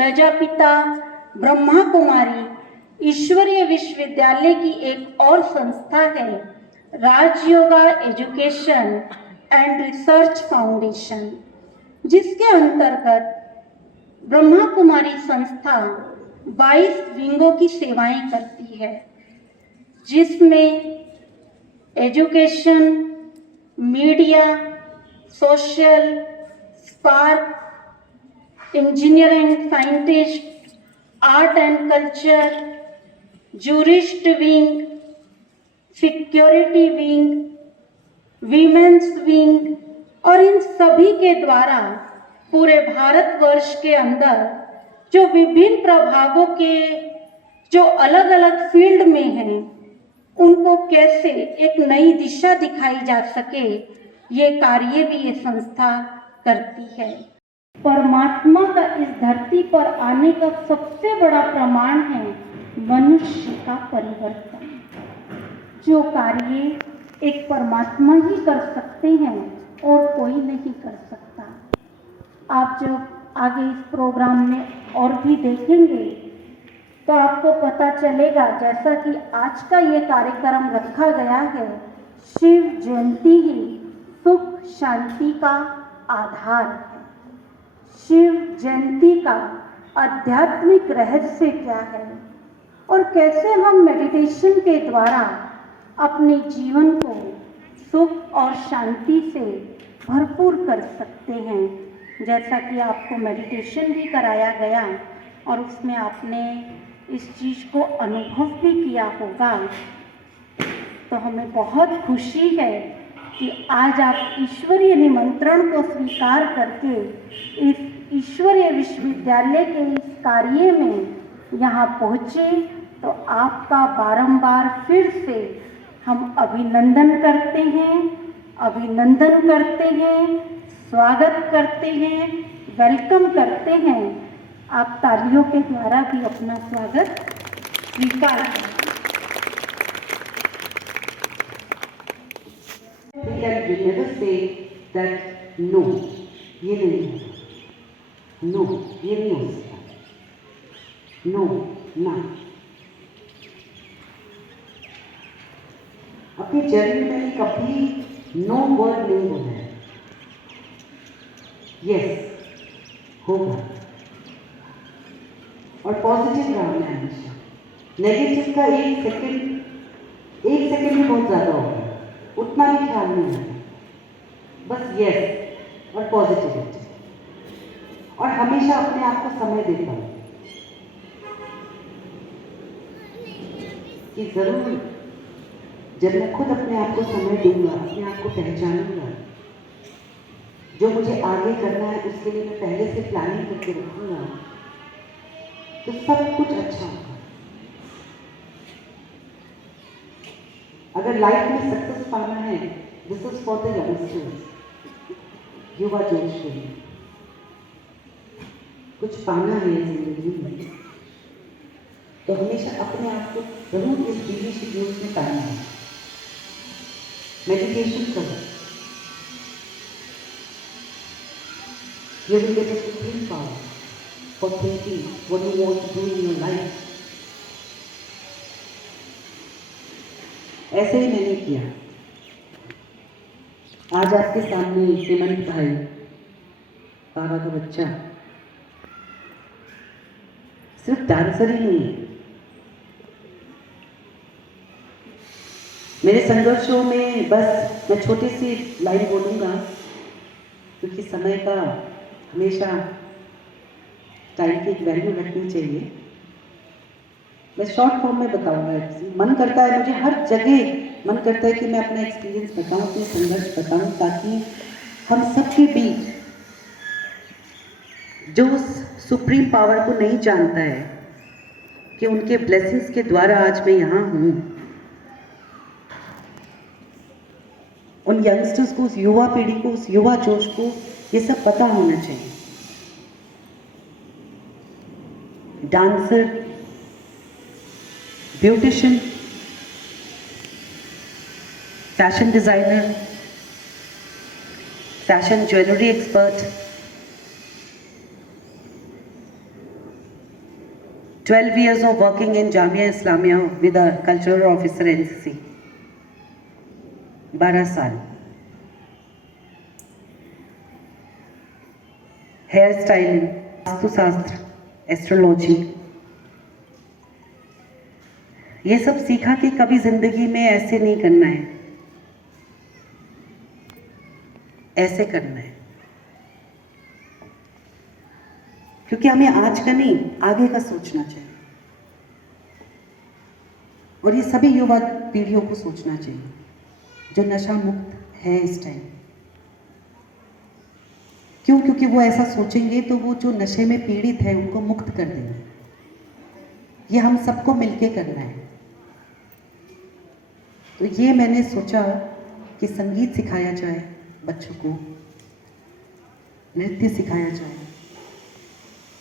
प्रजापिता ब्रह्मा कुमारी ईश्वरीय विश्वविद्यालय की एक और संस्था है Rajyoga education and research foundation, जिसके अंतर्गत ब्रह्मा कुमारी संस्था 22 विंगों की सेवाएं करती है, जिसमें education, media, social, spark, engineering scientist, art and culture, jurist wing, security wing, women's wing और इन सभी के द्वारा पूरे भारतवर्ष के अंदर जो विभिन्न प्रभागों के जो अलग अलग फील्ड में हैं उनको कैसे एक नई दिशा दिखाई जा सके, ये कार्य भी ये संस्था करती है। परमात्मा का इस धरती पर आने का सबसे बड़ा प्रमाण है मनुष्य का परिवर्तन। जो कार्य एक परमात्मा ही कर सकते हैं और कोई नहीं कर सकता। आप जब आगे इस प्रोग्राम में और भी देखेंगे तो आपको पता चलेगा, जैसा कि आज का ये कार्यक्रम रखा गया है, शिव जयंती ही सुख शांति का आधार है। शिव जयंती का आध्यात्मिक रहस्य क्या है और कैसे हम मेडिटेशन के द्वारा अपने जीवन को सुख और शांति से भरपूर कर सकते हैं। जैसा कि आपको मेडिटेशन भी कराया गया और उसमें आपने इस चीज़ को अनुभव भी किया होगा, तो हमें बहुत खुशी है कि आज आप ईश्वरीय निमंत्रण को स्वीकार करके इस ईश्वरीय विश्वविद्यालय के इस कार्य में यहाँ पहुँचे। तो आपका बारंबार फिर से हम अभिनंदन करते हैं, स्वागत करते हैं, वेलकम करते हैं। आप तालियों के द्वारा भी अपना स्वागत स्वीकार करें। We never say that no, ये नहीं होगा, no, ये नहीं हो सकता, no, ना। अपनी जर्नी में कभी नो वर्ड नहीं बोला है। यस होगा और पॉजिटिव रहा है हमेशा। नेगेटिव का एक सेकंड भी बहुत ज़्यादा होगा, उतना भी ख्याल नहीं रखना, बस यस और पॉजिटिविटी। और हमेशा अपने आप को समय देता हूँ कि ज़रूर जब मैं खुद अपने आप को समय दूंगा, अपने आप को पहचानूंगा, जो मुझे आगे करना है उसके लिए मैं पहले से प्लानिंग करके रखूंगा, तो सब कुछ अच्छा होगा। अगर लाइफ में सक्सेस पाना है, this is for the youngsters, युवा जोश के लिए। कुछ पाना है जिंदगी में तो हमेशा अपने आप को जरूर इस बिजी शेड्यूल में पाना है। मेडिटेशन करो, you will get a supreme power for thinking what you want to do in your life. ऐसे ही मैंने किया। आज आपके सामने हेमंत भाई, 12 का बच्चा, सिर्फ डांसर ही नहीं है। मेरे संघर्षों में बस मैं छोटी सी लाइन बोलूँगा, क्योंकि समय का हमेशा टाइम की एक वैल्यू रखनी चाहिए। मैं शॉर्ट फॉर्म में बताऊँगा। मन करता है मुझे, हर जगह मन करता है कि मैं अपना एक्सपीरियंस बताऊँ, अपने संघर्ष बताऊँ, ताकि हम सबके बीच जो सुप्रीम पावर को नहीं जानता है कि उनके ब्लेसिंग्स के द्वारा आज मैं यहाँ हूँ, उन यंगस्टर्स को, उस युवा पीढ़ी को, उस युवा जोश को ये सब पता होना चाहिए। Dancer, beautician, fashion designer, fashion jewellery expert, 12 years of working in Jamia Islamia with a cultural officer NCC. 12 साल. हेयर स्टाइलिंग, वास्तुशास्त्र, एस्ट्रोलॉजी, ये सब सीखा कि कभी जिंदगी में ऐसे नहीं करना है, ऐसे करना है. क्योंकि हमें आज का नहीं आगे का सोचना चाहिए, और ये सभी युवा पीढ़ियों को सोचना चाहिए जो नशा मुक्त है इस टाइम. क्यों? क्योंकि वो ऐसा सोचेंगे तो वो जो नशे में पीड़ित है उनको मुक्त कर देंगे. ये हम सबको मिलके करना है. तो ये मैंने सोचा कि संगीत सिखाया जाए बच्चों को, नृत्य सिखाया जाए,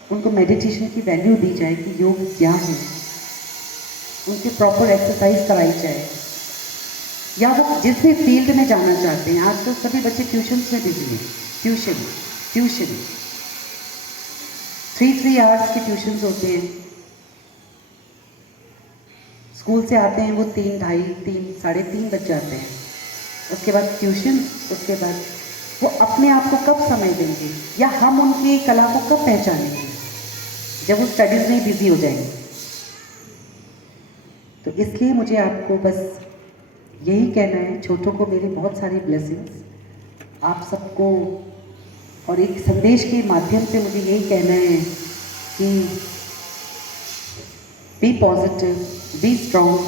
उनको मेडिटेशन की वैल्यू दी जाए कि योग क्या है, उनके प्रॉपर एक्सरसाइज कराई जाए, या वो जिस भी फील्ड में जाना चाहते हैं. आज तो सभी बच्चे ट्यूशन्स में बिजी हैं. ट्यूशन 3 आवर्स के ट्यूशन्स होते हैं. स्कूल से आते हैं वो 3, ढाई, 3, साढ़े 3 बज जाते हैं. उसके बाद ट्यूशन, उसके बाद वो अपने आप को कब समय देंगे, या हम उनकी कला को कब पहचानेंगे जब वो स्टडीज़ में बिजी हो जाएंगे. तो इसलिए मुझे आपको बस यही कहना है, छोटों को मेरी बहुत सारी ब्लेसिंग्स, आप सबको, और एक संदेश के माध्यम से मुझे यही कहना है कि बी पॉजिटिव, बी स्ट्रॉन्ग,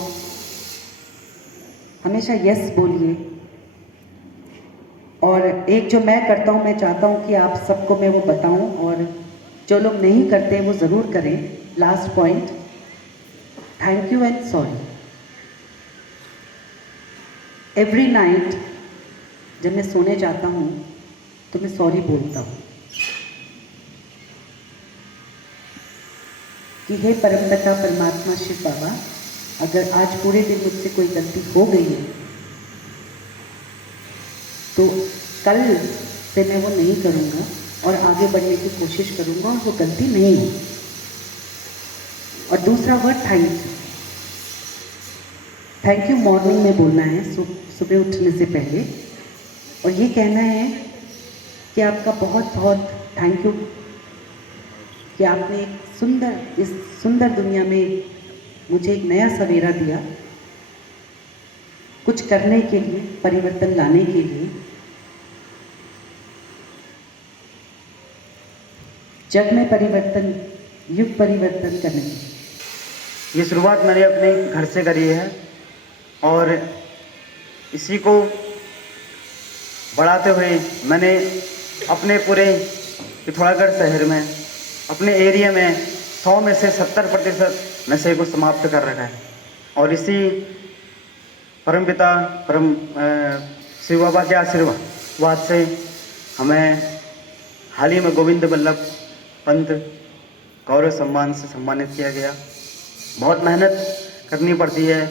हमेशा यस बोलिए. और एक जो मैं करता हूँ, मैं चाहता हूँ कि आप सबको मैं वो बताऊँ, और जो लोग नहीं करते वो ज़रूर करें. Last point, thank you and sorry. Every night जब मैं सोने जाता हूँ तो मैं सॉरी बोलता हूँ कि हे परमपिता परमात्मा शिव बाबा, अगर आज पूरे दिन मुझसे कोई गलती हो गई है तो कल से मैं वो नहीं करूँगा और आगे बढ़ने की कोशिश करूँगा और वो गलती नहीं हो. और दूसरा word thank you. Thank you morning में बोलना है, सुबह उठने से पहले, और ये कहना है कि आपका बहुत बहुत थैंक यू कि आपने इस सुंदर दुनिया में मुझे एक नया सवेरा दिया, कुछ करने के लिए, परिवर्तन लाने के लिए, जग में परिवर्तन, युग परिवर्तन करने के लिए. ये शुरुआत मैंने अपने घर से करी है, और इसी को बढ़ाते हुए मैंने अपने पूरे पिथौरागढ़ शहर में, अपने एरिया में 100 में से 70% नशे को समाप्त कर रखा है. और इसी परमपिता शिव बाबा के आशीर्वाद से हमें हाल ही में गोविंद बल्लभ पंत गौरव सम्मान से सम्मानित किया गया. बहुत मेहनत करनी पड़ती है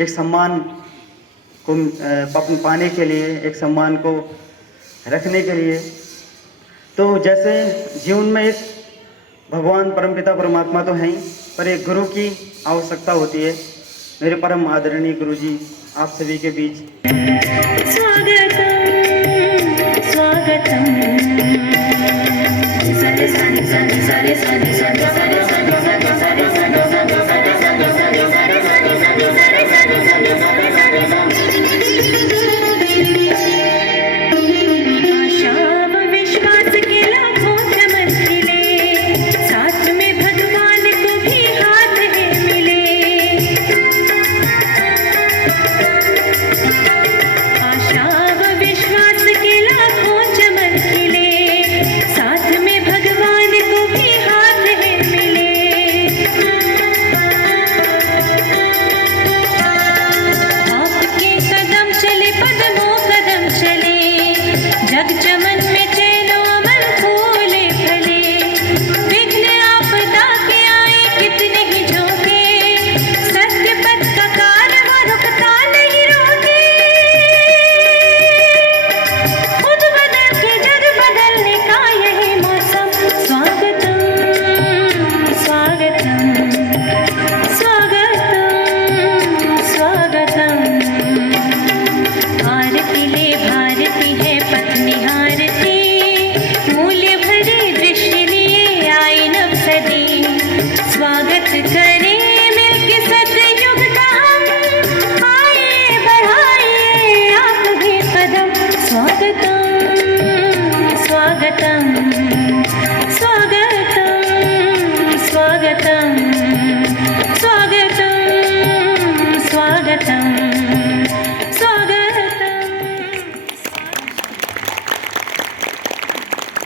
एक सम्मान को पाने के लिए, एक सम्मान को रखने के लिए. तो जैसे जीवन में एक भगवान परमपिता परमात्मा तो हैं ही, पर एक गुरु की आवश्यकता होती है. मेरे परम आदरणीय गुरु जी आप सभी के बीच साथ में भगवान को भी हाथ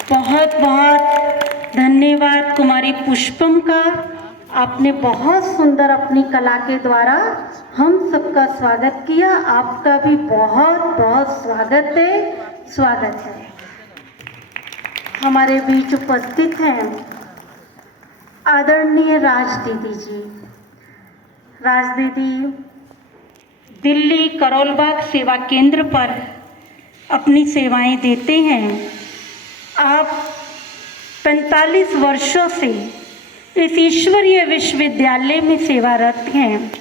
बहुत बहुत धन्यवाद कुमारी पुष्पम का। आपने बहुत सुंदर अपनी कला के द्वारा हम सबका स्वागत किया। आपका भी बहुत बहुत स्वागत है। हमारे बीच उपस्थित हैं आदरणीय राज दीदी जी। राज दीदी दिल्ली करोलबाग सेवा केंद्र पर अपनी सेवाएं देते हैं। आप 45 वर्षों से इस ईश्वरीय विश्वविद्यालय में सेवारत हैं।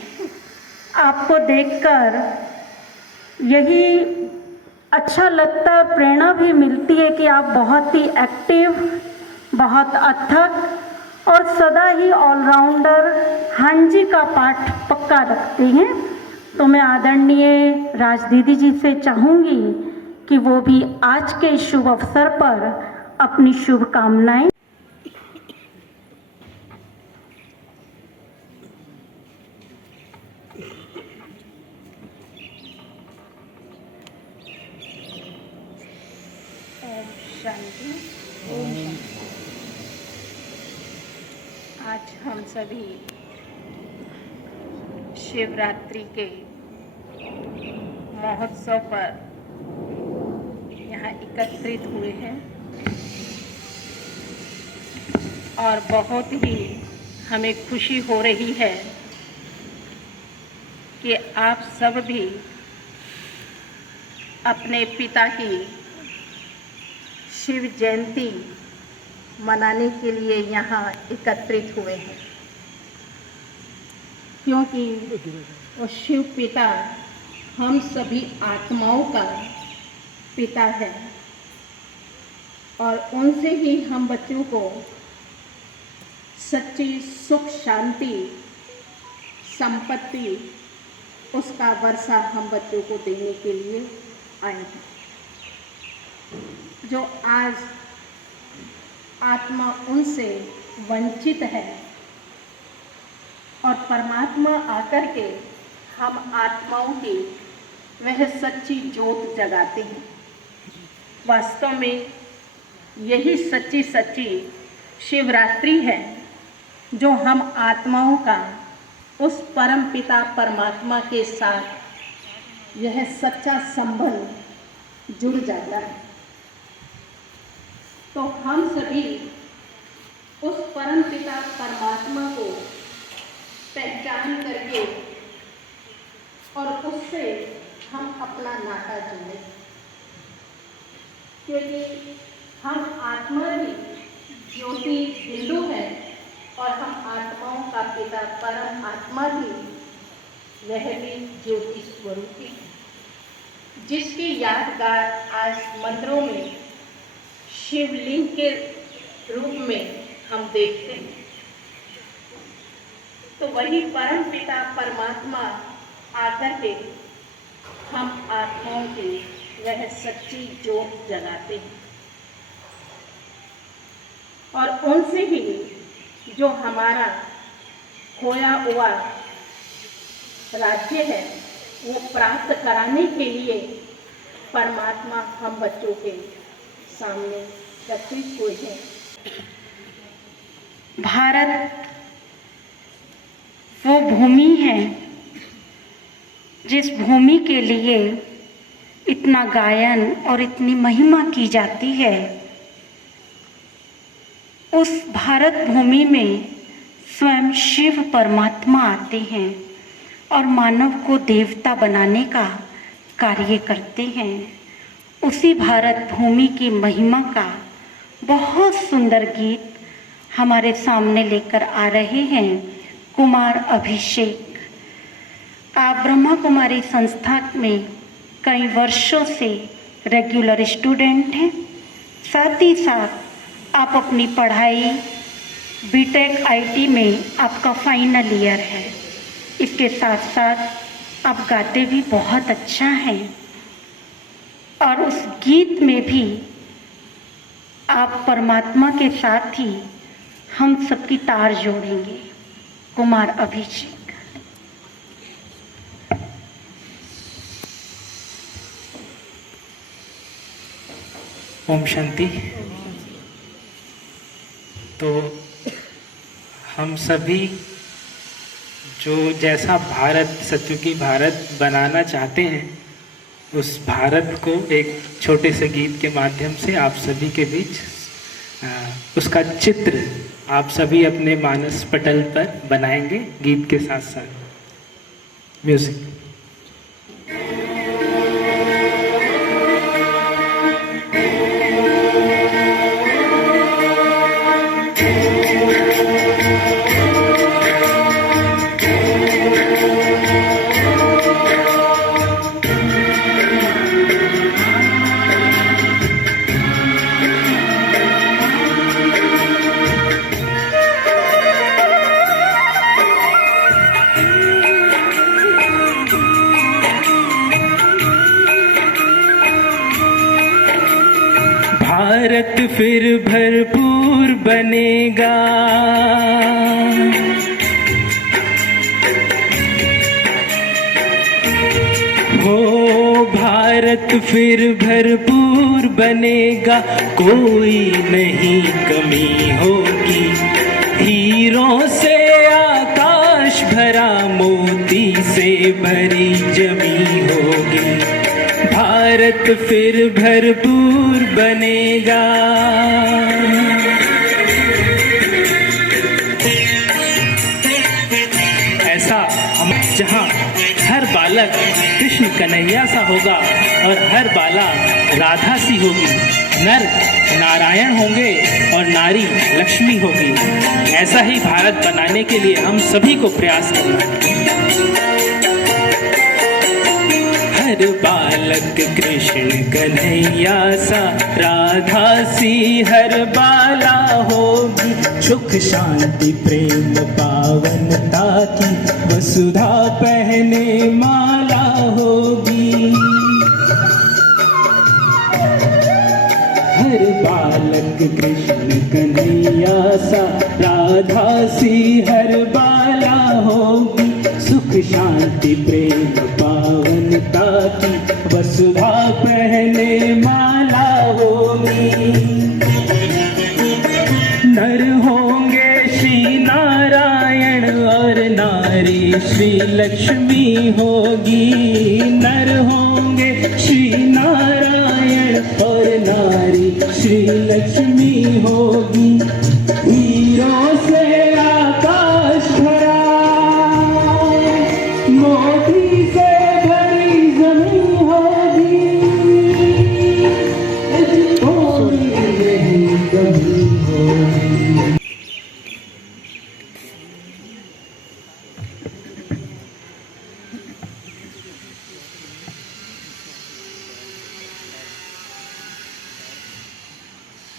आपको देखकर यही अच्छा लगता है और प्रेरणा भी मिलती है कि आप बहुत ही एक्टिव, बहुत अथक और सदा ही ऑलराउंडर हाँ जी का पाठ पक्का रखते हैं। तो मैं आदरणीय राज दीदी जी से चाहूँगी कि वो भी आज के शुभ अवसर पर अपनी शुभकामनाएं। शांति। आज हम सभी शिवरात्रि के महोत्सव पर यहाँ एकत्रित हुए हैं और बहुत ही हमें खुशी हो रही है कि आप सब भी अपने पिता की शिव जयंती मनाने के लिए यहाँ एकत्रित हुए हैं, क्योंकि वो शिव पिता हम सभी आत्माओं का पिता है और उनसे ही हम बच्चों को सच्ची सुख शांति संपत्ति उसका वर्षा हम बच्चों को देने के लिए आए हैं। जो आज आत्मा उनसे वंचित है और परमात्मा आकर के हम आत्माओं की वह सच्ची ज्योत जगाते हैं। वास्तव में यही सच्ची शिवरात्रि है जो हम आत्माओं का उस परम पिता परमात्मा के साथ यह सच्चा संबंध जुड़ जाता है। तो हम सभी उस परम पिता परमात्मा को पहचान करके और उससे हम अपना नाता जोड़ें, क्योंकि हम आत्मा ही ज्योति बिंदु है और हम आत्माओं का पिता परम आत्मा भी वह भी ज्योति स्वरूपी है, जिसकी यादगार आज मंदिरों में शिवलिंग के रूप में हम देखते हैं। तो वही परम पिता परमात्मा आकर के हम आत्माओं की वह सच्ची ज्योत जगाते हैं और उनसे ही जो हमारा खोया हुआ राज्य है वो प्राप्त कराने के लिए परमात्मा हम बच्चों के सामने प्रतीत हुए हैं। भारत वो भूमि है जिस भूमि के लिए इतना गायन और इतनी महिमा की जाती है। उस भारत भूमि में स्वयं शिव परमात्मा आते हैं और मानव को देवता बनाने का कार्य करते हैं। उसी भारत भूमि की महिमा का बहुत सुंदर गीत हमारे सामने लेकर आ रहे हैं कुमार अभिषेक। आप ब्रह्मा कुमारी संस्था में कई वर्षों से रेगुलर स्टूडेंट हैं, साथ ही साथ आप अपनी पढ़ाई बीटेक आईटी में आपका फाइनल ईयर है। इसके साथ साथ आप गाते भी बहुत अच्छा हैं और उस गीत में भी आप परमात्मा के साथ ही हम सबकी तार जोड़ेंगे। कुमार अभिषेक। ओम शांति। तो हम सभी जो जैसा भारत, सतयुगी भारत बनाना चाहते हैं, उस भारत को एक छोटे से गीत के माध्यम से आप सभी के बीच उसका चित्र आप सभी अपने मानस पटल पर बनाएंगे गीत के साथ साथ। म्यूजिक। भारत फिर भरपूर बनेगा, हो भारत फिर भरपूर बनेगा, कोई नहीं कमी होगी। हीरों से आकाश भरा, मोती से भरी जमी होगी। भारत फिर भरपूर बनेगा। ऐसा हम जहाँ हर बालक कृष्ण कन्हैया सा होगा और हर बाला राधा सी होगी, नर नारायण होंगे और नारी लक्ष्मी होगी। ऐसा ही भारत बनाने के लिए हम सभी को प्रयास करना है। हर बालक कृष्ण कन्हैया सा, राधा सी हर बाला होगी। सुख शांति प्रेम पावनता की वसुधा पहने माला होगी। हर बालक कृष्ण कन्हैया सा, राधा सी हर बाला होगी। सुख शांति प्रेम पावनता की वसुधा पहने माला होगी। नर होंगे श्री नारायण और नारी श्री लक्ष्मी होगी। नर होंगे श्री नारायण और नारी श्री लक्ष्मी होगी। हीरों से आकाश भरा, मोती से भरी जमीन होगी। कोई नहीं कमी होगी।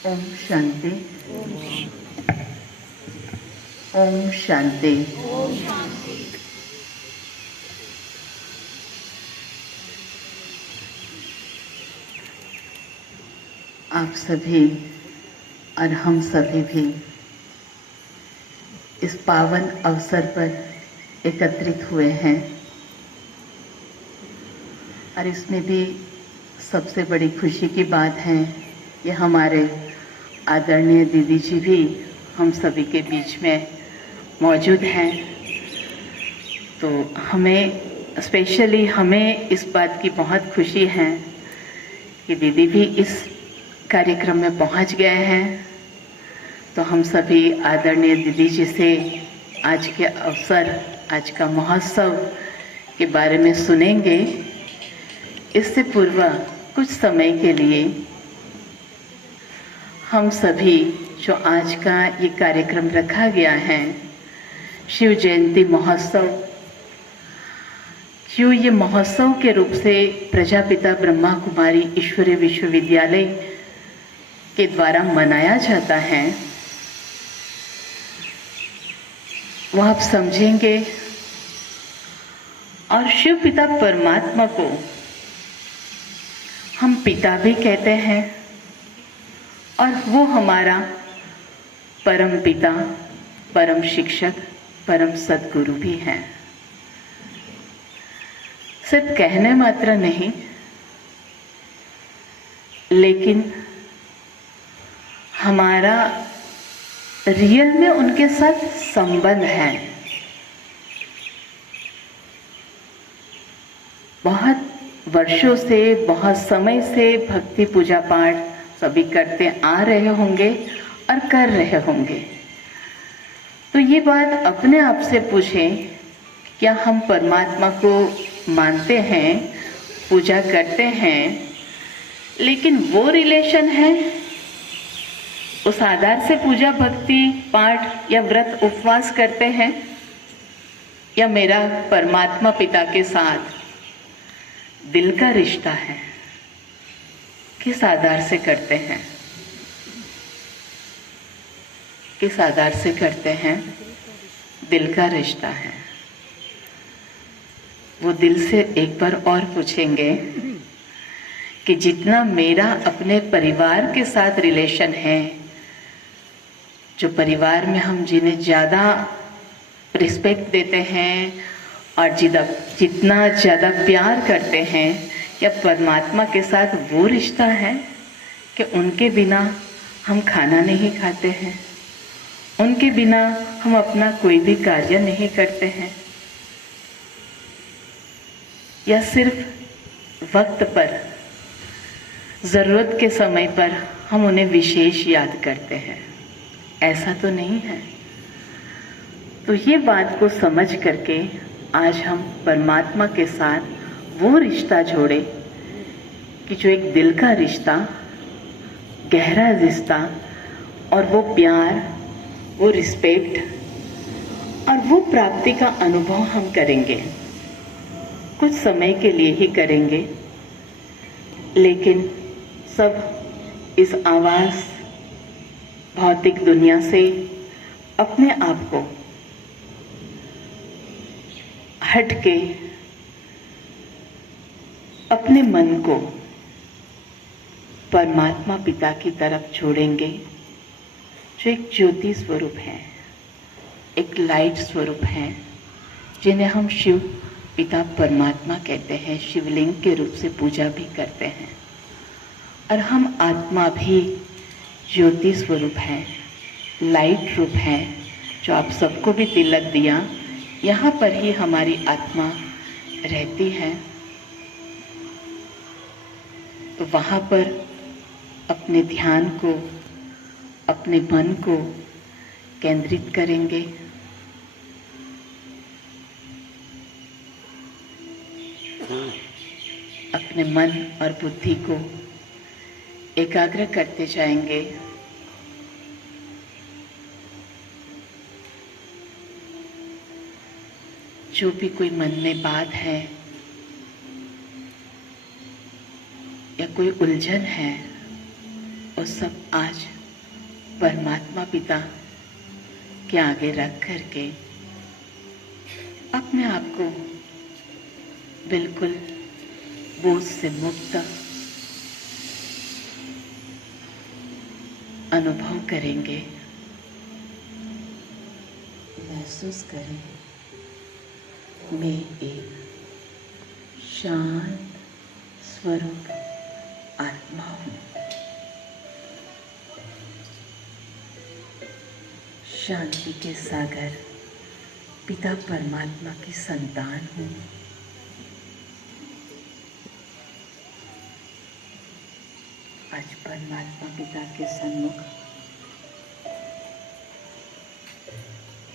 ओम शांति। ओम शांति। आप सभी और हम सभी भी इस पावन अवसर पर एकत्रित हुए हैं और इसमें भी सबसे बड़ी खुशी की बात है कि हमारे आदरणीय दीदी जी भी हम सभी के बीच में मौजूद हैं। तो हमें स्पेशली हमें इस बात की बहुत खुशी है कि दीदी भी इस कार्यक्रम में पहुंच गए हैं। तो हम सभी आदरणीय दीदी जी से आज के अवसर, आज का महोत्सव के बारे में सुनेंगे। इससे पूर्व कुछ समय के लिए हम सभी जो आज का ये कार्यक्रम रखा गया है, शिव जयंती महोत्सव, क्यों ये महोत्सव के रूप से प्रजापिता ब्रह्मा कुमारी ईश्वरीय विश्वविद्यालय के द्वारा मनाया जाता है, वो आप समझेंगे। और शिव पिता परमात्मा को हम पिता भी कहते हैं और वो हमारा परम पिता, परम शिक्षक, परम सद्गुरु भी हैं। सिर्फ कहने मात्र नहीं, लेकिन हमारा रियल में उनके साथ संबंध है। बहुत वर्षों से, बहुत समय से भक्ति पूजा पाठ सभी करते आ रहे होंगे और कर रहे होंगे। तो ये बात अपने आप से पूछें, क्या हम परमात्मा को मानते हैं, पूजा करते हैं, लेकिन वो रिलेशन है उस आधार से पूजा भक्ति पाठ या व्रत उपवास करते हैं, या मेरा परमात्मा पिता के साथ दिल का रिश्ता है, किस आधार से करते हैं, किस आधार से करते हैं? दिल का रिश्ता है। वो दिल से एक बार और पूछेंगे कि जितना मेरा अपने परिवार के साथ रिलेशन है, जो परिवार में हम जिन्हें ज़्यादा रिस्पेक्ट देते हैं और जितना ज़्यादा प्यार करते हैं, या परमात्मा के साथ वो रिश्ता है कि उनके बिना हम खाना नहीं खाते हैं, उनके बिना हम अपना कोई भी कार्य नहीं करते हैं, या सिर्फ वक्त पर, ज़रूरत के समय पर हम उन्हें विशेष याद करते हैं? ऐसा तो नहीं है। तो ये बात को समझ करके आज हम परमात्मा के साथ वो रिश्ता जोड़े कि जो एक दिल का रिश्ता, गहरा रिश्ता, और वो प्यार, वो रिस्पेक्ट और वो प्राप्ति का अनुभव हम करेंगे। कुछ समय के लिए ही करेंगे, लेकिन सब इस आवाज़ भौतिक दुनिया से अपने आप को हट के अपने मन को परमात्मा पिता की तरफ छोड़ेंगे, जो एक ज्योति स्वरूप है, एक लाइट स्वरूप है, जिन्हें हम शिव पिता परमात्मा कहते हैं, शिवलिंग के रूप से पूजा भी करते हैं। और हम आत्मा भी ज्योति स्वरूप है, लाइट रूप है, जो आप सबको भी तिलक दिया, यहाँ पर ही हमारी आत्मा रहती है। तो वहाँ पर अपने ध्यान को, अपने मन को केंद्रित करेंगे। अपने मन और बुद्धि को एकाग्र करते जाएंगे। जो भी कोई मन में बात है या कोई उलझन है, वो सब आज परमात्मा पिता के आगे रख करके अपने आप को बिल्कुल बोझ से मुक्त अनुभव करेंगे। महसूस करें मैं एक शांत स्वरूप आत्मा हूँ। शांति के सागर पिता परमात्मा की संतान हूँ। आज परमात्मा पिता के सन्मुख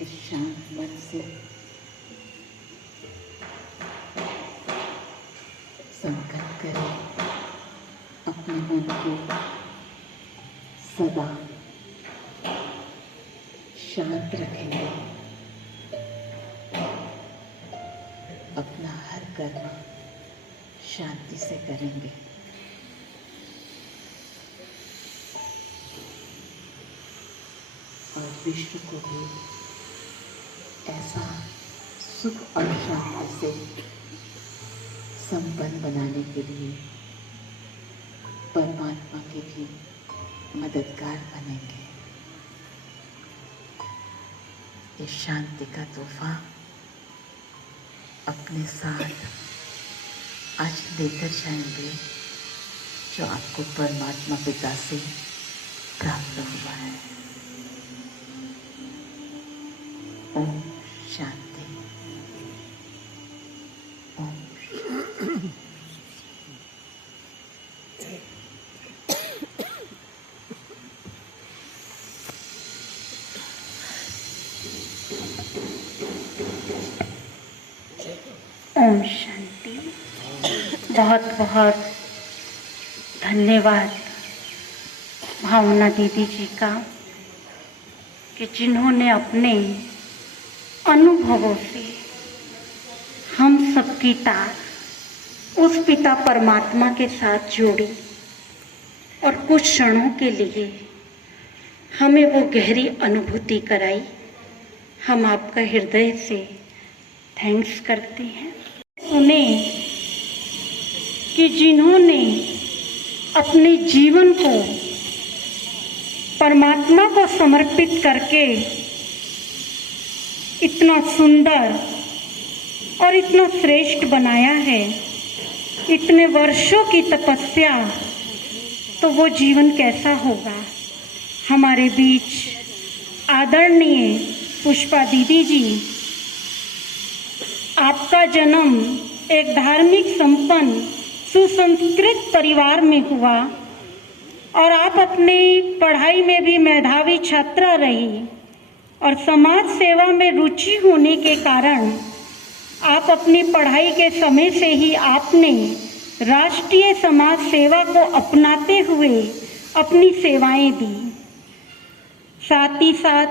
इस शांत मन से संकल्प करें, अपने मन को सदा शांत रखेंगे। अपना हर कर्म शांति से करेंगे। और विश्व को भी ऐसा सुख और शांति से संपन्न बनाने के लिए परमात्मा के भी मददगार बनेंगे। इस शांति का तोहफा अपने साथ आज लेकर जाएंगे, जो आपको परमात्मा पिता से प्राप्त हुआ है। ओम शांति। बहुत बहुत धन्यवाद भावना दीदी जी का कि जिन्होंने अपने अनुभवों से हम सबकी तार उस पिता परमात्मा के साथ जोड़ी और कुछ क्षणों के लिए हमें वो गहरी अनुभूति कराई। हम आपका हृदय से थैंक्स करते हैं उन्हें कि जिन्होंने अपने जीवन को परमात्मा को समर्पित करके इतना सुंदर और इतना श्रेष्ठ बनाया है। इतने वर्षों की तपस्या, तो वो जीवन कैसा होगा। हमारे बीच आदरणीय पुष्पा दीदी जी, आपका जन्म एक धार्मिक संपन्न सुसंस्कृत परिवार में हुआ और आप अपनी पढ़ाई में भी मेधावी छात्रा रही और समाज सेवा में रुचि होने के कारण आप अपनी पढ़ाई के समय से ही आपने राष्ट्रीय समाज सेवा को अपनाते हुए अपनी सेवाएं दी। साथ ही साथ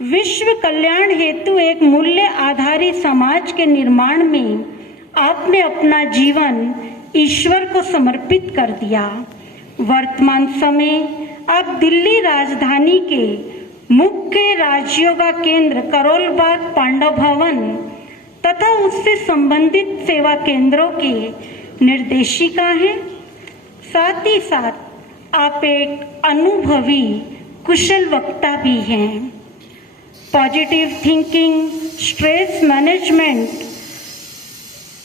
विश्व कल्याण हेतु एक मूल्य आधारित समाज के निर्माण में आपने अपना जीवन ईश्वर को समर्पित कर दिया। वर्तमान समय आप दिल्ली राजधानी के मुख्य राजयोगा केंद्र करोल बाग पांडव भवन तथा उससे संबंधित सेवा केंद्रों के निर्देशिका हैं। साथ ही साथ आप एक अनुभवी कुशल वक्ता भी हैं। पॉजिटिव थिंकिंग, स्ट्रेस मैनेजमेंट,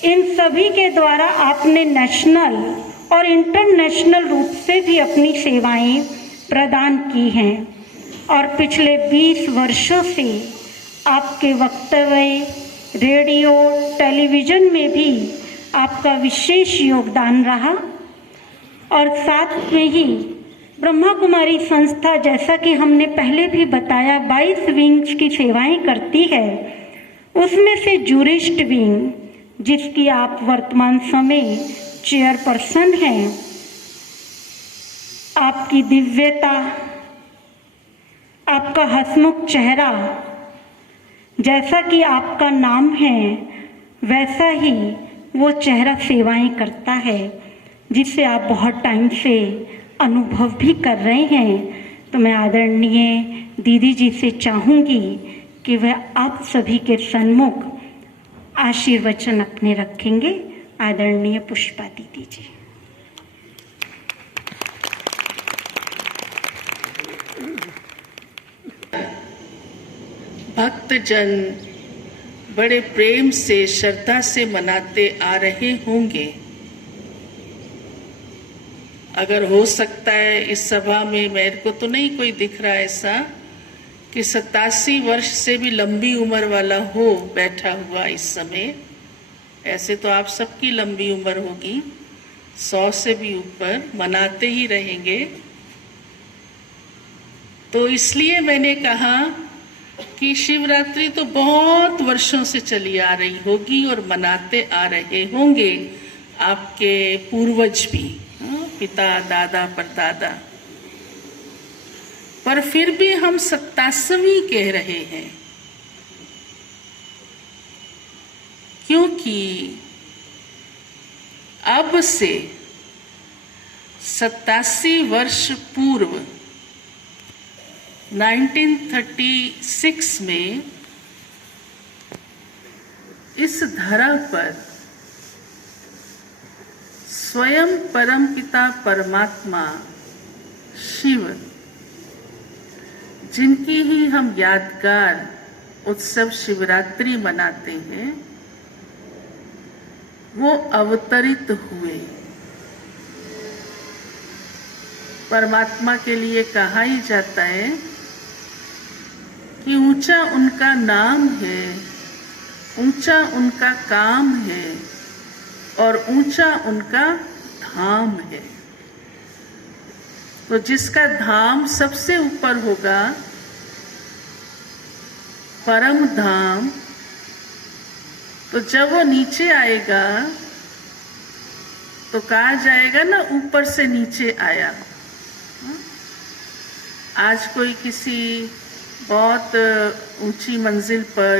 इन सभी के द्वारा आपने नेशनल और इंटरनेशनल रूप से भी अपनी सेवाएं प्रदान की हैं और पिछले 20 वर्षों से आपके वक्तव्य रेडियो टेलीविज़न में भी आपका विशेष योगदान रहा। और साथ में ही ब्रह्मा कुमारी संस्था, जैसा कि हमने पहले भी बताया, 22 विंग्स की सेवाएं करती है। उसमें से जूरिस्ट विंग, जिसकी आप वर्तमान समय चेयरपर्सन हैं, आपकी दिव्यता, आपका हंसमुख चेहरा, जैसा कि आपका नाम है वैसा ही वो चेहरा सेवाएं करता है, जिससे आप बहुत टाइम से अनुभव भी कर रहे हैं। तो मैं आदरणीय दीदी जी से चाहूँगी कि वह आप सभी के सन्मुख आशीर्वचन अपने रखेंगे। आदरणीय पुष्पा दीदी जी। भक्तजन बड़े प्रेम से, श्रद्धा से मनाते आ रहे होंगे। अगर हो सकता है इस सभा में, मेरे को तो नहीं कोई दिख रहा ऐसा कि 87 वर्ष से भी लंबी उम्र वाला हो बैठा हुआ इस समय। ऐसे तो आप सबकी लंबी उम्र होगी, 100 से भी ऊपर, मनाते ही रहेंगे। तो इसलिए मैंने कहा कि शिवरात्रि तो बहुत वर्षों से चली आ रही होगी और मनाते आ रहे होंगे आपके पूर्वज भी, पिता, दादा, परदादा, पर फिर भी हम 87वीं कह रहे हैं, क्योंकि अब से 87 वर्ष पूर्व 1936 में इस धरा पर स्वयं परमपिता परमात्मा शिव, जिनकी ही हम यादगार उत्सव शिवरात्रि मनाते हैं, वो अवतरित हुए। परमात्मा के लिए कहा ही जाता है कि ऊंचा उनका नाम है, ऊंचा उनका काम है और ऊंचा उनका धाम है। तो जिसका धाम सबसे ऊपर होगा, परम धाम, तो जब वो नीचे आएगा तो कहा जाएगा ना, ऊपर से नीचे आया। आज कोई किसी बहुत ऊंची मंजिल पर,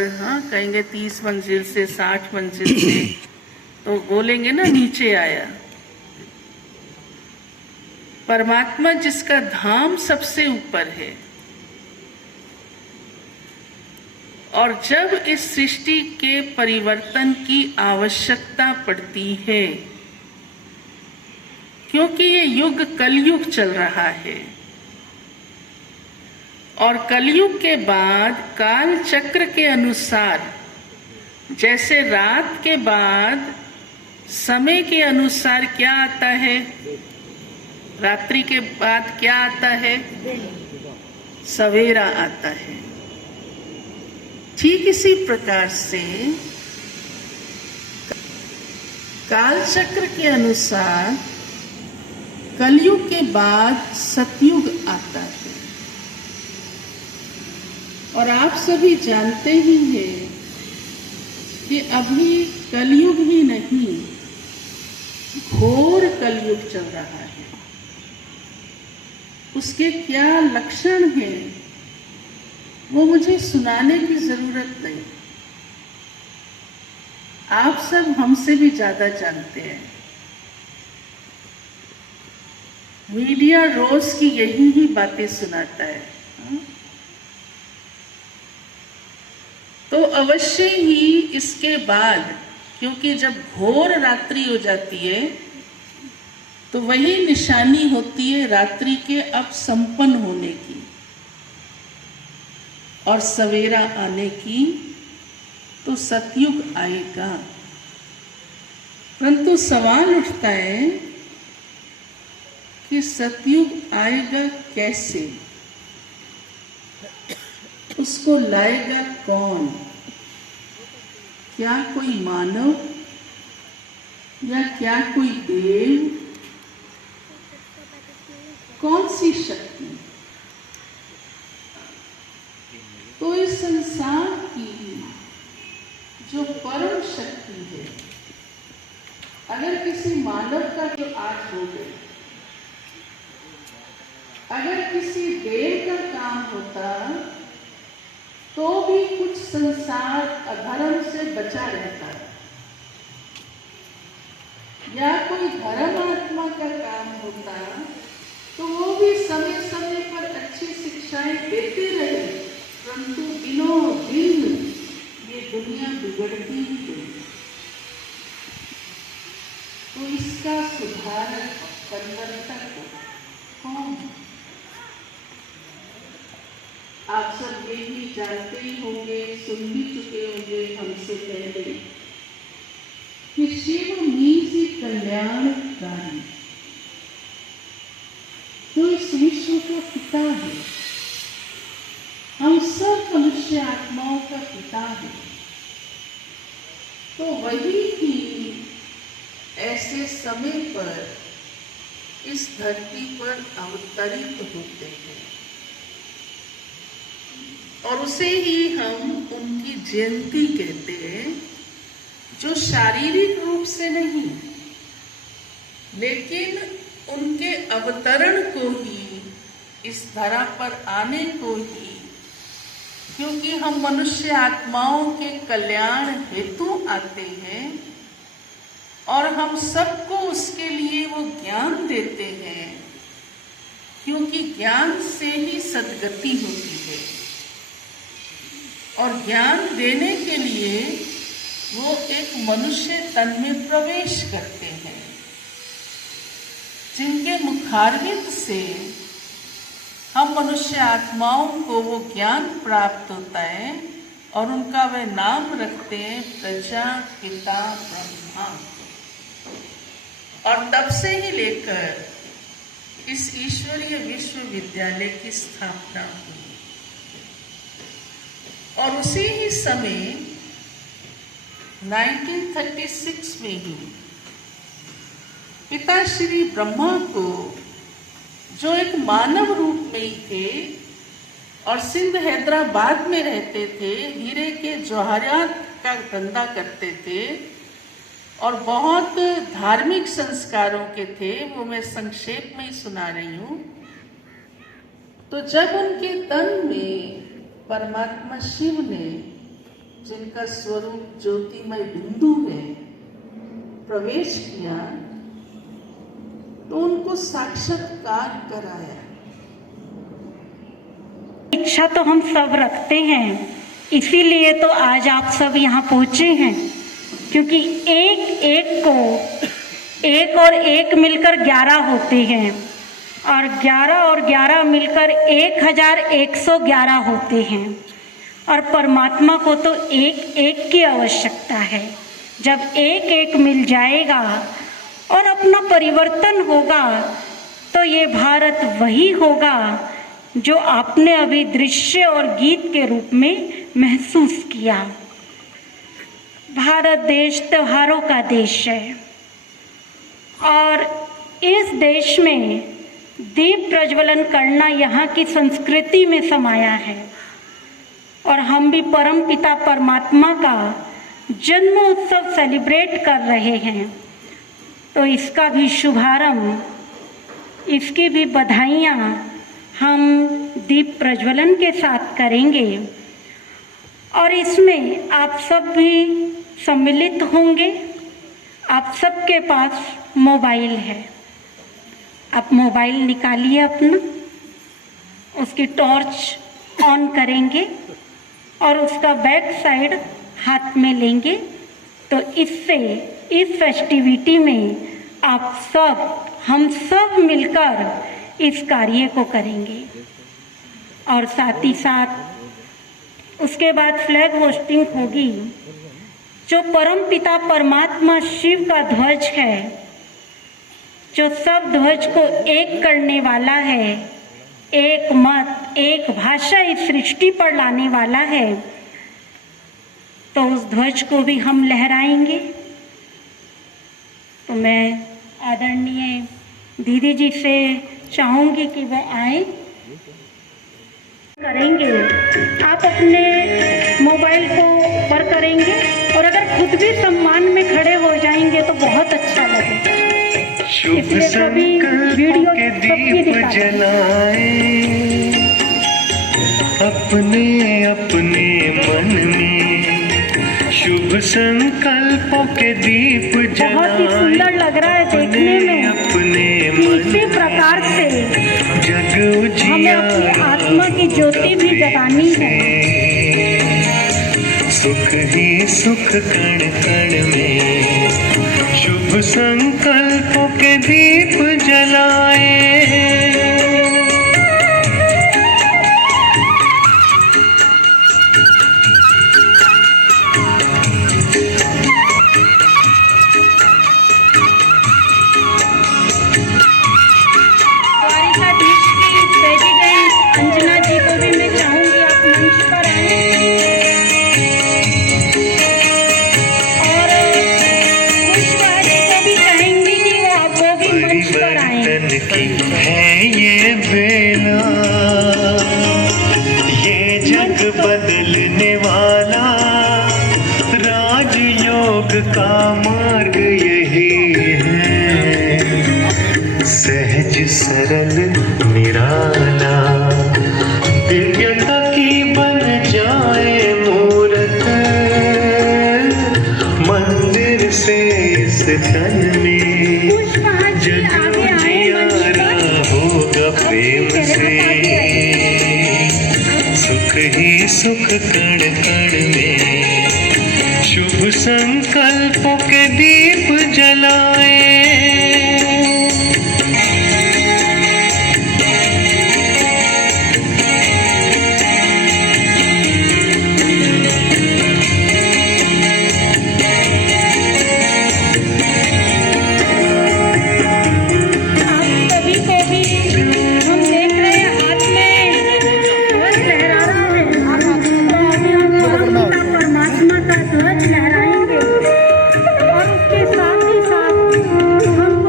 कहेंगे 30 मंजिल से 60 मंजिल से, तो बोलेंगे ना नीचे आया। परमात्मा जिसका धाम सबसे ऊपर है, और जब इस सृष्टि के परिवर्तन की आवश्यकता पड़ती है, क्योंकि ये युग कलयुग चल रहा है, और कलयुग के बाद काल चक्र के अनुसार, जैसे रात के बाद समय के अनुसार क्या आता है, रात्रि के बाद क्या आता है, सवेरा आता है। ठीक इसी प्रकार से काल चक्र के अनुसार कलयुग के बाद सतयुग आता है। और आप सभी जानते ही हैं कि अभी कलयुग ही नहीं, घोर कलयुग चल रहा है। उसके क्या लक्षण हैं वो मुझे सुनाने की जरूरत नहीं, आप सब हमसे भी ज्यादा जानते हैं। मीडिया रोज की यही ही बातें सुनाता है। तो अवश्य ही इसके बाद, क्योंकि जब घोर रात्रि हो जाती है तो वही निशानी होती है रात्रि के अब संपन्न होने की और सवेरा आने की, तो सतयुग आएगा। परंतु सवाल उठता है कि सतयुग आएगा कैसे, उसको लाएगा कौन? क्या कोई मानव या क्या कोई देव? कौन सी शक्ति? तो इस संसार की जो परम शक्ति है, अगर किसी मानव का जो आज हो गए, अगर किसी देव का काम होता तो भी कुछ संसार अधर्म से बचा रहता, या कोई धर्मात्मा का काम होता तो वो भी समय समय पर अच्छी शिक्षाएं देते रहे, परंतु दिनों दिन ये दुनिया बिगड़ती ही गई। तो इसका सुधारक, परिवर्तक कौन? आप सब ये भी जानते ही होंगे, सुन भी चुके होंगे हमसे पहले कि शिव मीसी कल्याणकारी, तो इस विश्व का पिता है, हम सब मनुष्य आत्माओं का पिता है। तो वही ही ऐसे समय पर इस धरती पर अवतरित होते हैं, और उसे ही हम उनकी जयंती कहते हैं, जो शारीरिक रूप से नहीं, लेकिन उनके अवतरण को ही, इस धरा पर आने को ही, क्योंकि हम मनुष्य आत्माओं के कल्याण हेतु आते हैं और हम सबको उसके लिए वो ज्ञान देते हैं, क्योंकि ज्ञान से ही सद्गति होती है। और ज्ञान देने के लिए वो एक मनुष्य तन में प्रवेश करते हैं, जिनके मुखारविंद से हम मनुष्य आत्माओं को वो ज्ञान प्राप्त होता है, और उनका वे नाम रखते हैं प्रजापिता ब्रह्मा। और तब से ही लेकर इस ईश्वरीय विश्वविद्यालय की स्थापना हुई, और उसी ही समय 1936 में ही पिता श्री ब्रह्मा को, जो एक मानव रूप में ही थे और सिंध हैदराबाद में रहते थे, हीरे के जवाहरात का धंधा करते थे और बहुत धार्मिक संस्कारों के थे, वो मैं संक्षेप में ही सुना रही हूँ। तो जब उनके तन में परमात्मा शिव ने, जिनका स्वरूप ज्योतिमय बिंदु है, प्रवेश किया तो उनको साक्षात्कार कराया। इच्छा तो हम सब रखते हैं, इसीलिए तो आज आप सब यहाँ पहुँचे हैं, क्योंकि एक और एक मिलकर 11 होते हैं और 11 और 11 मिलकर 1111 होते हैं। और परमात्मा को तो एक की आवश्यकता है। जब एक मिल जाएगा और अपना परिवर्तन होगा तो ये भारत वही होगा जो आपने अभी दृश्य और गीत के रूप में महसूस किया। भारत देश त्योहारों का देश है और इस देश में दीप प्रज्वलन करना यहाँ की संस्कृति में समाया है और हम भी परम पिता परमात्मा का जन्मोत्सव सेलिब्रेट कर रहे हैं। तो इसका भी शुभारंभ, इसकी भी बधाइयाँ हम दीप प्रज्वलन के साथ करेंगे और इसमें आप सब भी सम्मिलित होंगे। आप सबके पास मोबाइल है, आप मोबाइल निकालिए अपना, उसकी टॉर्च ऑन करेंगे और उसका बैक साइड हाथ में लेंगे। तो इससे इस फेस्टिविटी में आप सब, हम सब मिलकर इस कार्य को करेंगे और साथ ही साथ उसके बाद फ्लैग होस्टिंग होगी। जो परम पिता परमात्मा शिव का ध्वज है, जो सब ध्वज को एक करने वाला है, एक मत एक भाषा इस सृष्टि पर लाने वाला है, तो उस ध्वज को भी हम लहराएंगे। तो मैं आदरणीय दीदी जी से चाहूँगी कि वो आए, करेंगे। आप अपने मोबाइल को ऊपर करेंगे और अगर खुद भी सम्मान में खड़े हो जाएंगे तो बहुत अच्छा लगेगा। शुभ संकल्प के दीप जलाए अपने अपने मन में, शुभ संकल्पों के दीप जलाए बहुत ही सुंदर लग रहा है देखने में। अपने इसी प्रकार से जग हमें अपनी आत्मा की ज्योति भी जगानी है। सुख ही सुख कण कण में, शुभ संकल्पों के दीप जलाए। द्वारिकाधीश की प्रेसिडेंट अंजना जी को भी मैं चाहूँगी आप मंच पर आएं और पुष्पा जी को भी चाहेंगी कि वो भी मंच पर आएं। परिवर्तन की है ये बेला, ये जग बदलने वाला, राजयोग का मार्ग यही है, सहज सरल निराला, दिव्यता की बन जाए मूरत, मंदिर से इस तन में पुष्पा जी आगे आए मंच पर। होगा प्रेम से, सुख ही सुख कण कण में, शुभ संकल्पों के दीप जलाए। परमात्मा का ध्वज लहराएंगे और उसके साथ ही साथ हम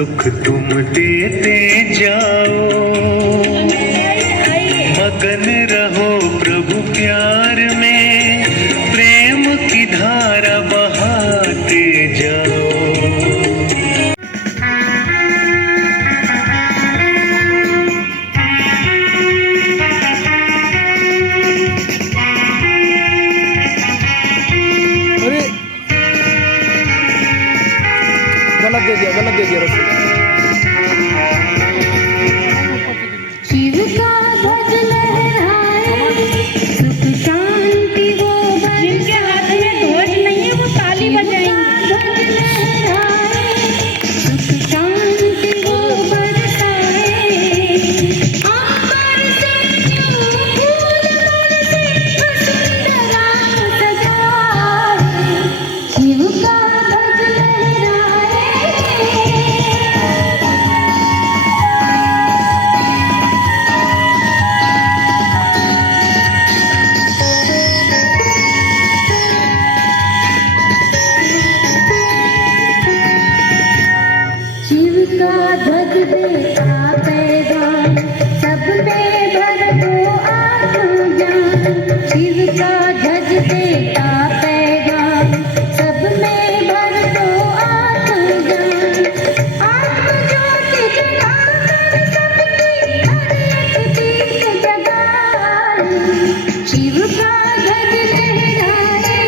सुख तुम देते जाओ, मगन रहो प्रभु प्यार में, प्रेम की धारा बहाते जाओ। गलत दे दिया रस्सी। शिव का ध्वज लहराए, सुख शांति वो बरसाए। जिनके हाथ में ध्वज नहीं है वो ताली बजाएंगे। ध्वज लहराए, सुख शांति वो बरसाए। अंबर से यूं फूल बरसे, वसुंधरा सजाए। शिव का ध्वज लहराए। शिव का ध्वज देता पैगाम, सब में भर दो आत्मज्ञान। शिव का ध्वज देता पैगाम, सब में भर दो आत्मज्ञान। आत्मज्योति जगाकर सबकी हर एक दीप जगाए। शिव का ध्वज लहराए,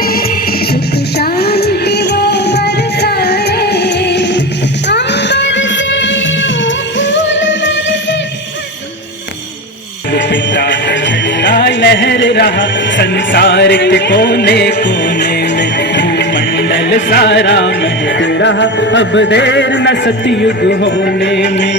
सुख शांति वो बरसाए। अंबर से यूं फूल बरसे। पिता का झंडा लहर रहा संसार के कोने कोने में, भूमंडल सारा महक रहा अब देर न सतयुग होने में।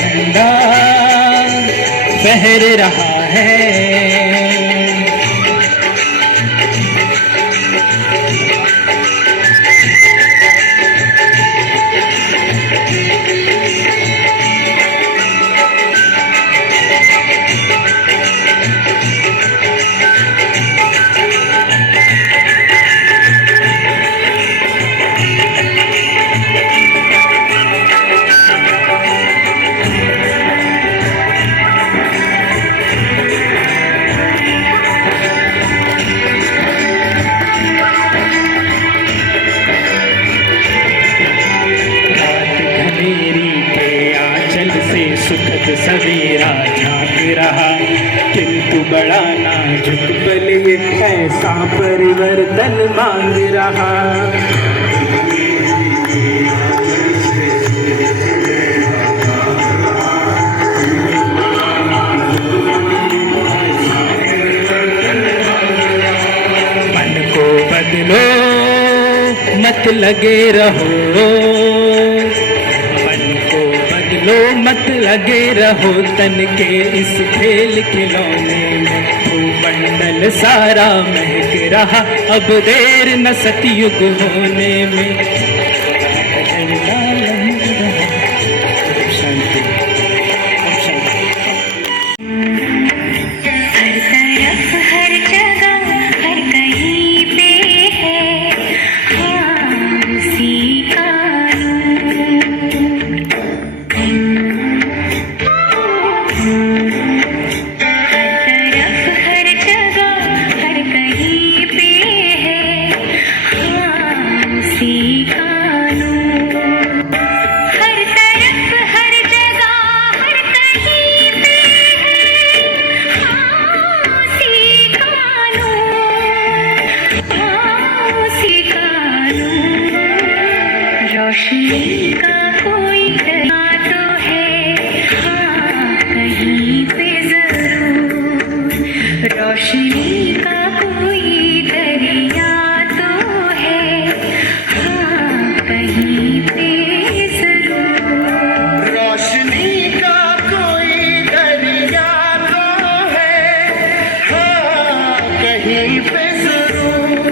झंडा फहर रहा है, सुखद सवेरा झांक रहा, किंतु बड़ा नाजुक पल ये ऐसा परिवर्तन मांग रहा। मन को बदलो मत लगे रहो, लो मत लगे रहो तन के इस खेल खिलौने में। भूमंडल सारा महक रहा अब देर न सतयुग होने में। झंडा लहर रहा, शांति शांति। हर तरफ हर जगह हर कहीं पे है हाँ उसी का रोशनी का कोई दरिया तो है हाँ कहीं पे जरूर। रोशनी का कोई दरिया तो है हाँ कहीं पे जरूर। रोशनी का कोई दरिया तो है हाँ कहीं पे जरूर।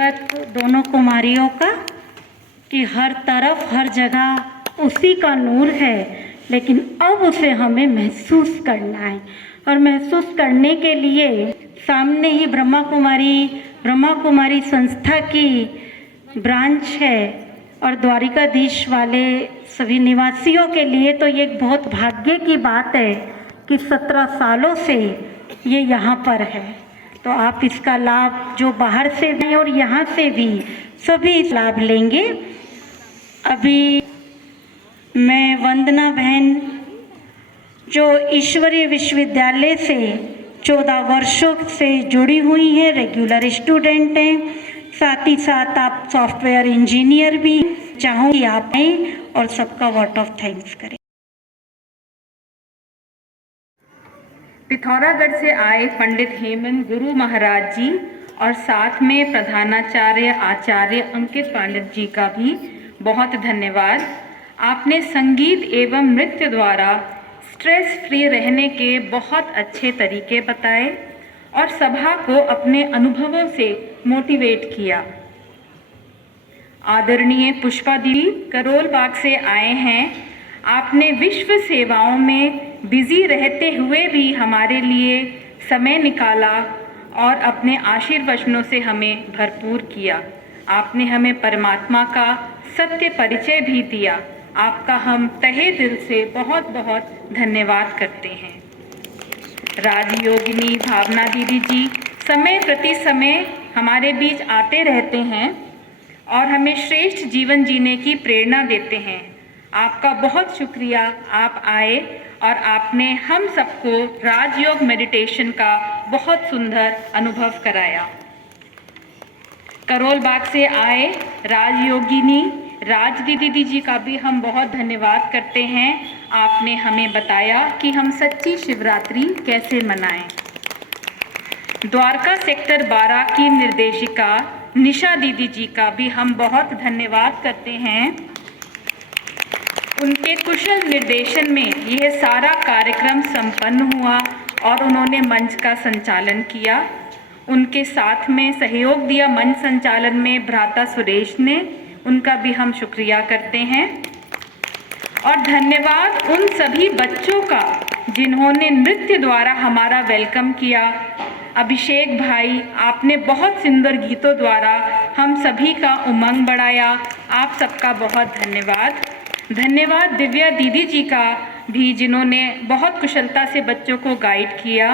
धन्यवाद दोनों कुमारियों का कि हर तरफ हर जगह उसी का नूर है, लेकिन अब उसे हमें महसूस करना है। और महसूस करने के लिए सामने ही ब्रह्मा कुमारी संस्था की ब्रांच है, और द्वारिकाधीश वाले सभी निवासियों के लिए तो ये एक बहुत भाग्य की बात है कि 17 सालों से ये यहाँ पर है। तो आप इसका लाभ जो बाहर से भी और यहाँ से भी सभी इस लाभ लेंगे। अभी मैं वंदना बहन जो ईश्वरीय विश्वविद्यालय से 14 वर्षों से जुड़ी हुई है, रेगुलर स्टूडेंट हैं, साथ ही साथ आप सॉफ्टवेयर इंजीनियर भी, चाहूँगी आप आएँ और सबका वोट ऑफ थैंक्स करें। पिथौरागढ़ से आए पंडित हेमंत गुरु महाराज जी और साथ में प्रधानाचार्य आचार्य अंकित पंडित जी का भी बहुत धन्यवाद। आपने संगीत एवं नृत्य द्वारा स्ट्रेस फ्री रहने के बहुत अच्छे तरीके बताए और सभा को अपने अनुभवों से मोटिवेट किया। आदरणीय पुष्पा दीदी करोल बाग से आए हैं। आपने विश्व सेवाओं में बिजी रहते हुए भी हमारे लिए समय निकाला और अपने आशीर्वचनों से हमें भरपूर किया। आपने हमें परमात्मा का सत्य परिचय भी दिया। आपका हम तहे दिल से बहुत बहुत धन्यवाद करते हैं। राजयोगिनी भावना दीदी जी समय प्रति समय हमारे बीच आते रहते हैं और हमें श्रेष्ठ जीवन जीने की प्रेरणा देते हैं। आपका बहुत शुक्रिया, आप आए और आपने हम सबको राजयोग मेडिटेशन का बहुत सुंदर अनुभव कराया। करोल बाग से आए राजयोगिनी राज दीदी जी का भी हम बहुत धन्यवाद करते हैं। आपने हमें बताया कि हम सच्ची शिवरात्रि कैसे मनाएं। द्वारका सेक्टर 12 की निर्देशिका निशा दीदी जी का भी हम बहुत धन्यवाद करते हैं। उनके कुशल निर्देशन में यह सारा कार्यक्रम संपन्न हुआ और उन्होंने मंच का संचालन किया। उनके साथ में सहयोग दिया मंच संचालन में भ्राता सुरेश ने, उनका भी हम शुक्रिया करते हैं। और धन्यवाद उन सभी बच्चों का जिन्होंने नृत्य द्वारा हमारा वेलकम किया। अभिषेक भाई, आपने बहुत सुंदर गीतों द्वारा हम सभी का उमंग बढ़ाया। आप सबका बहुत धन्यवाद। धन्यवाद दिव्या दीदी जी का भी, जिन्होंने बहुत कुशलता से बच्चों को गाइड किया।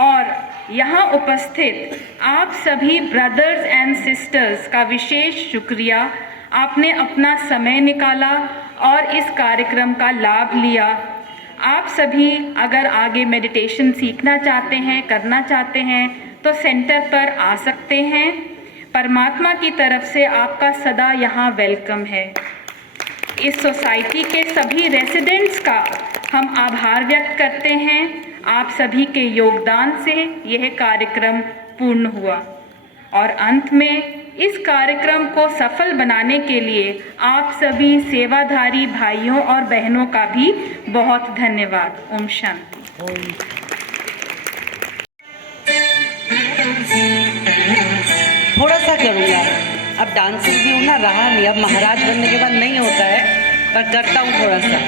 और यहाँ उपस्थित आप सभी ब्रदर्स एंड सिस्टर्स का विशेष शुक्रिया। आपने अपना समय निकाला और इस कार्यक्रम का लाभ लिया। आप सभी अगर आगे मेडिटेशन सीखना चाहते हैं, करना चाहते हैं, तो सेंटर पर आ सकते हैं। परमात्मा की तरफ से आपका सदा यहाँ वेलकम है। इस सोसाइटी के सभी रेसिडेंट्स का हम आभार व्यक्त करते हैं। आप सभी के योगदान से यह कार्यक्रम पूर्ण हुआ। और अंत में इस कार्यक्रम को सफल बनाने के लिए आप सभी सेवाधारी भाइयों और बहनों का भी बहुत धन्यवाद। ओम शांति। थोड़ा सा करूँगा, अब डांसिंग भी हूँ ना, रहा नहीं, अब महाराज बनने के बाद नहीं होता है, पर करता हूँ थोड़ा सा।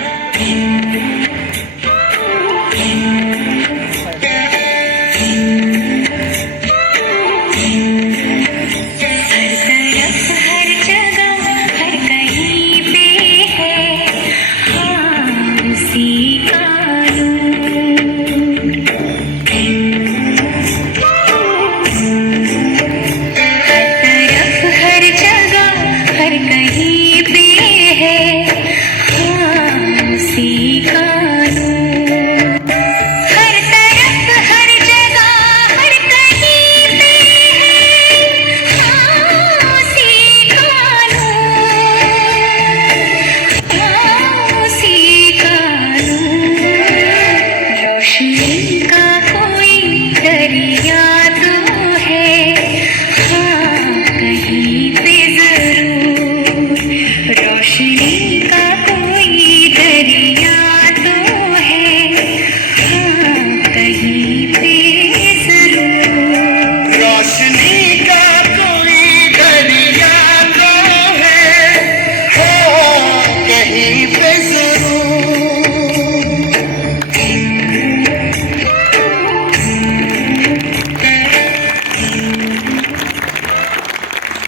हर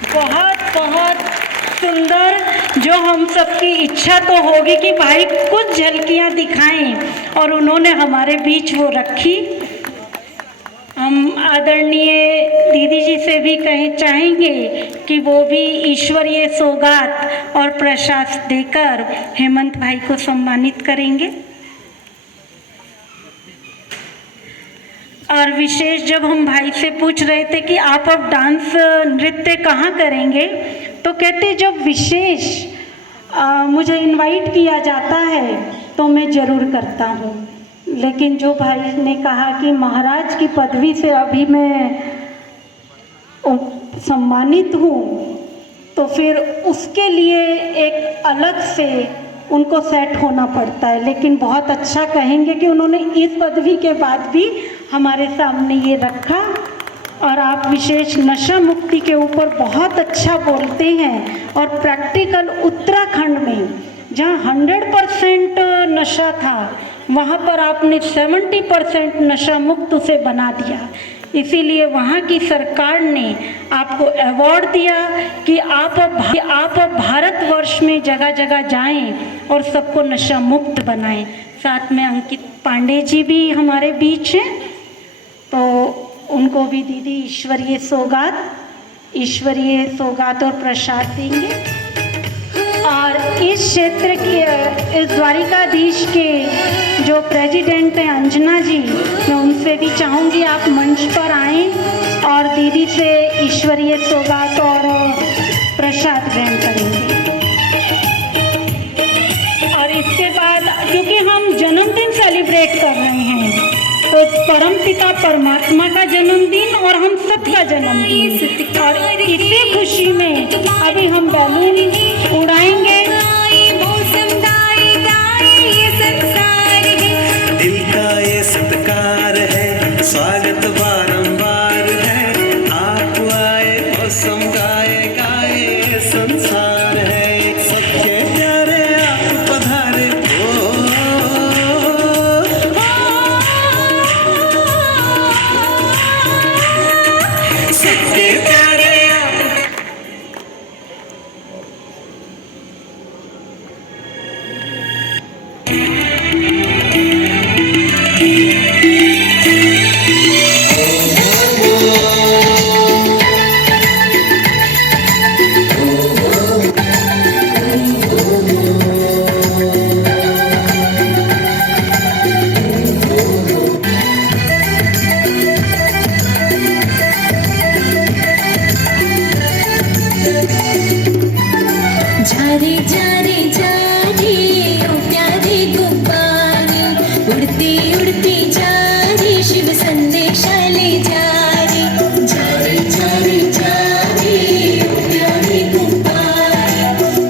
बहुत बहुत सुंदर, जो हम सबकी इच्छा तो होगी कि भाई कुछ झलकियां दिखाएं, और उन्होंने हमारे बीच वो रखी। हम आदरणीय दीदी जी से भी कहीं चाहेंगे कि वो भी ईश्वरीय सौगात और प्रसाद देकर हेमंत भाई को सम्मानित करेंगे। और विशेष जब हम भाई से पूछ रहे थे कि आप अब डांस नृत्य कहाँ करेंगे, तो कहते जब विशेष मुझे इनवाइट किया जाता है तो मैं ज़रूर करता हूँ, लेकिन जो भाई ने कहा कि महाराज की पदवी से अभी मैं सम्मानित हूँ, तो फिर उसके लिए एक अलग से उनको सेट होना पड़ता है। लेकिन बहुत अच्छा कहेंगे कि उन्होंने इस पदवी के बाद भी हमारे सामने ये रखा। और आप विशेष नशा मुक्ति के ऊपर बहुत अच्छा बोलते हैं, और प्रैक्टिकल उत्तराखंड में जहाँ 100% नशा था, वहाँ पर आपने 70% नशा मुक्त उसे बना दिया। इसीलिए वहाँ की सरकार ने आपको अवार्ड दिया कि आप अब भारतवर्ष में जगह जगह जाएं और सबको नशा मुक्त बनाएं। साथ में अंकित पांडे जी भी हमारे बीच हैं, तो उनको भी दीदी ईश्वरीय सौगात और प्रसाद देंगे। और इस क्षेत्र के, इस द्वारिकाधीश के जो प्रेसिडेंट हैं अंजना जी, मैं उनसे भी चाहूँगी आप मंच पर आएं और दीदी से ईश्वरीय सौगात और प्रसाद ग्रहण करेंगे। और इसके बाद क्योंकि हम जन्मदिन सेलिब्रेट कर रहे हैं, तो परमपिता परमात्मा का जन्मदिन और हम सबका जन्मदिन, और इसी खुशी में अभी हम बैलून उड़ाएंगे। दिल का ये सत्कार है, स्वागत बारंबार है, आप आए मौसम गाए गाए संसार है, सबके प्यारे आप पधारे हो। सबके प्यारे जारे जारे जारे ओ प्यारे गुब्बारे, उड़ती उड़ती जारे शिव संदेशा ले जारे। जारे जारे जारे ओ प्यारे गुब्बारे,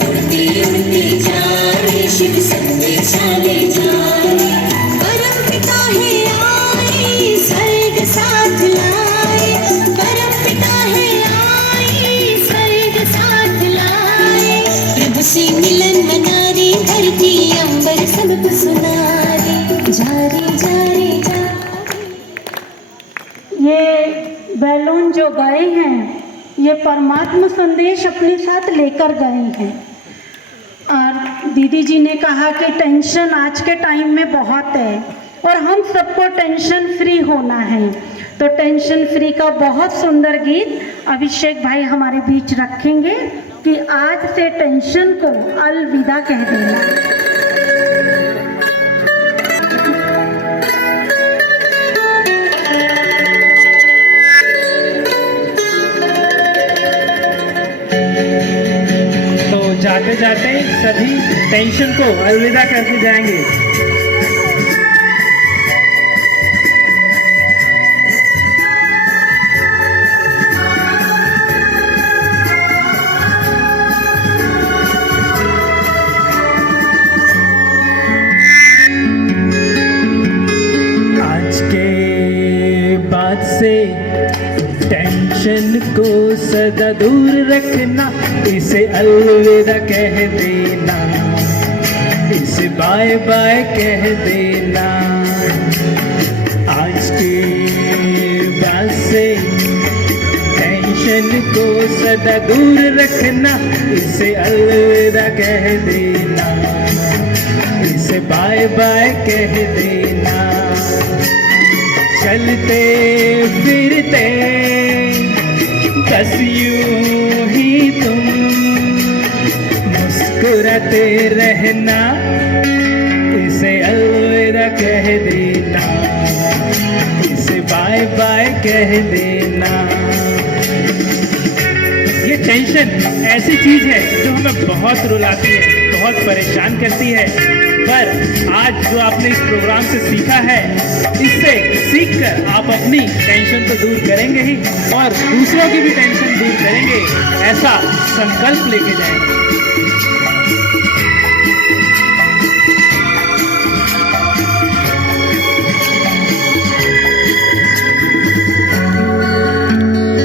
उड़ती उड़ती जारे शिव संदेशा ले जारे। परमपिता है आए स्वर्ग साथ लाए, परमपिता है आए स्वर्ग साथ लाए। प्रभु से मिलन मनारे, धरती अंबर सबको सुनारे। जारे जारे जारे। ये बैलून जो गए हैं, ये परमात्मा संदेश अपने साथ लेकर गए हैं। और दीदी जी ने कहा कि टेंशन आज के टाइम में बहुत है और हम सबको टेंशन फ्री होना है, तो टेंशन फ्री का बहुत सुंदर गीत अभिषेक भाई हमारे बीच रखेंगे कि आज से टेंशन को अलविदा कह देना। तो जाते जाते सभी टेंशन को अलविदा करके जाएंगे। आज के बाद से टेंशन को सदा दूर रखना, इसे अलविदा कह देना, इसे बाय बाय कह देना। आज के बाद से टेंशन टेंशन को सदा दूर रखना, इसे अलविदा कह देना, इसे बाय बाय कह देना। चलते फिरते बस यूं ही तुम मुस्कुराते रहना, इसे अलविदा कह देना, इसे बाय बाय कह देना। ये टेंशन ऐसी चीज है जो हमें बहुत रुलाती है, बहुत परेशान करती है, पर आज जो आपने इस प्रोग्राम से सीखा है, इससे सीखकर आप अपनी टेंशन तो दूर करेंगे ही और दूसरों की भी टेंशन दूर करेंगे, ऐसा संकल्प लेके जाएंगे।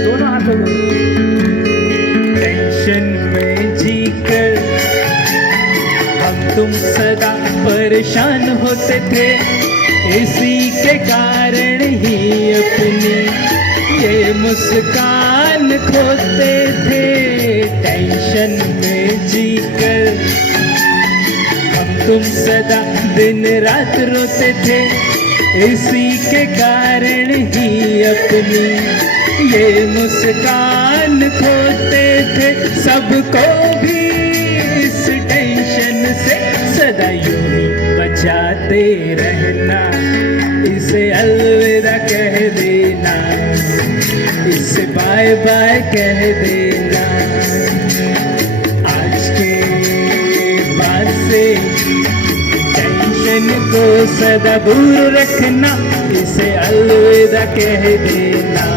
दोनों हाथों में टेंशन में जीकर हम तुम सदा परेशान होते थे, इसी के कारण ही अपनी ये मुस्कान खोते थे। टेंशन में जीकर हम तुम सदा दिन रात रोते थे, इसी के कारण ही अपनी ये मुस्कान खोते थे। सबको भी इस टेंशन से सदा यूं ही बचाते रहना, इसे अलविदा कह देना, इसे बाय बाय कह देना। आज के बाद से टेंशन को सदा दूर रखना, इसे अलविदा कह देना।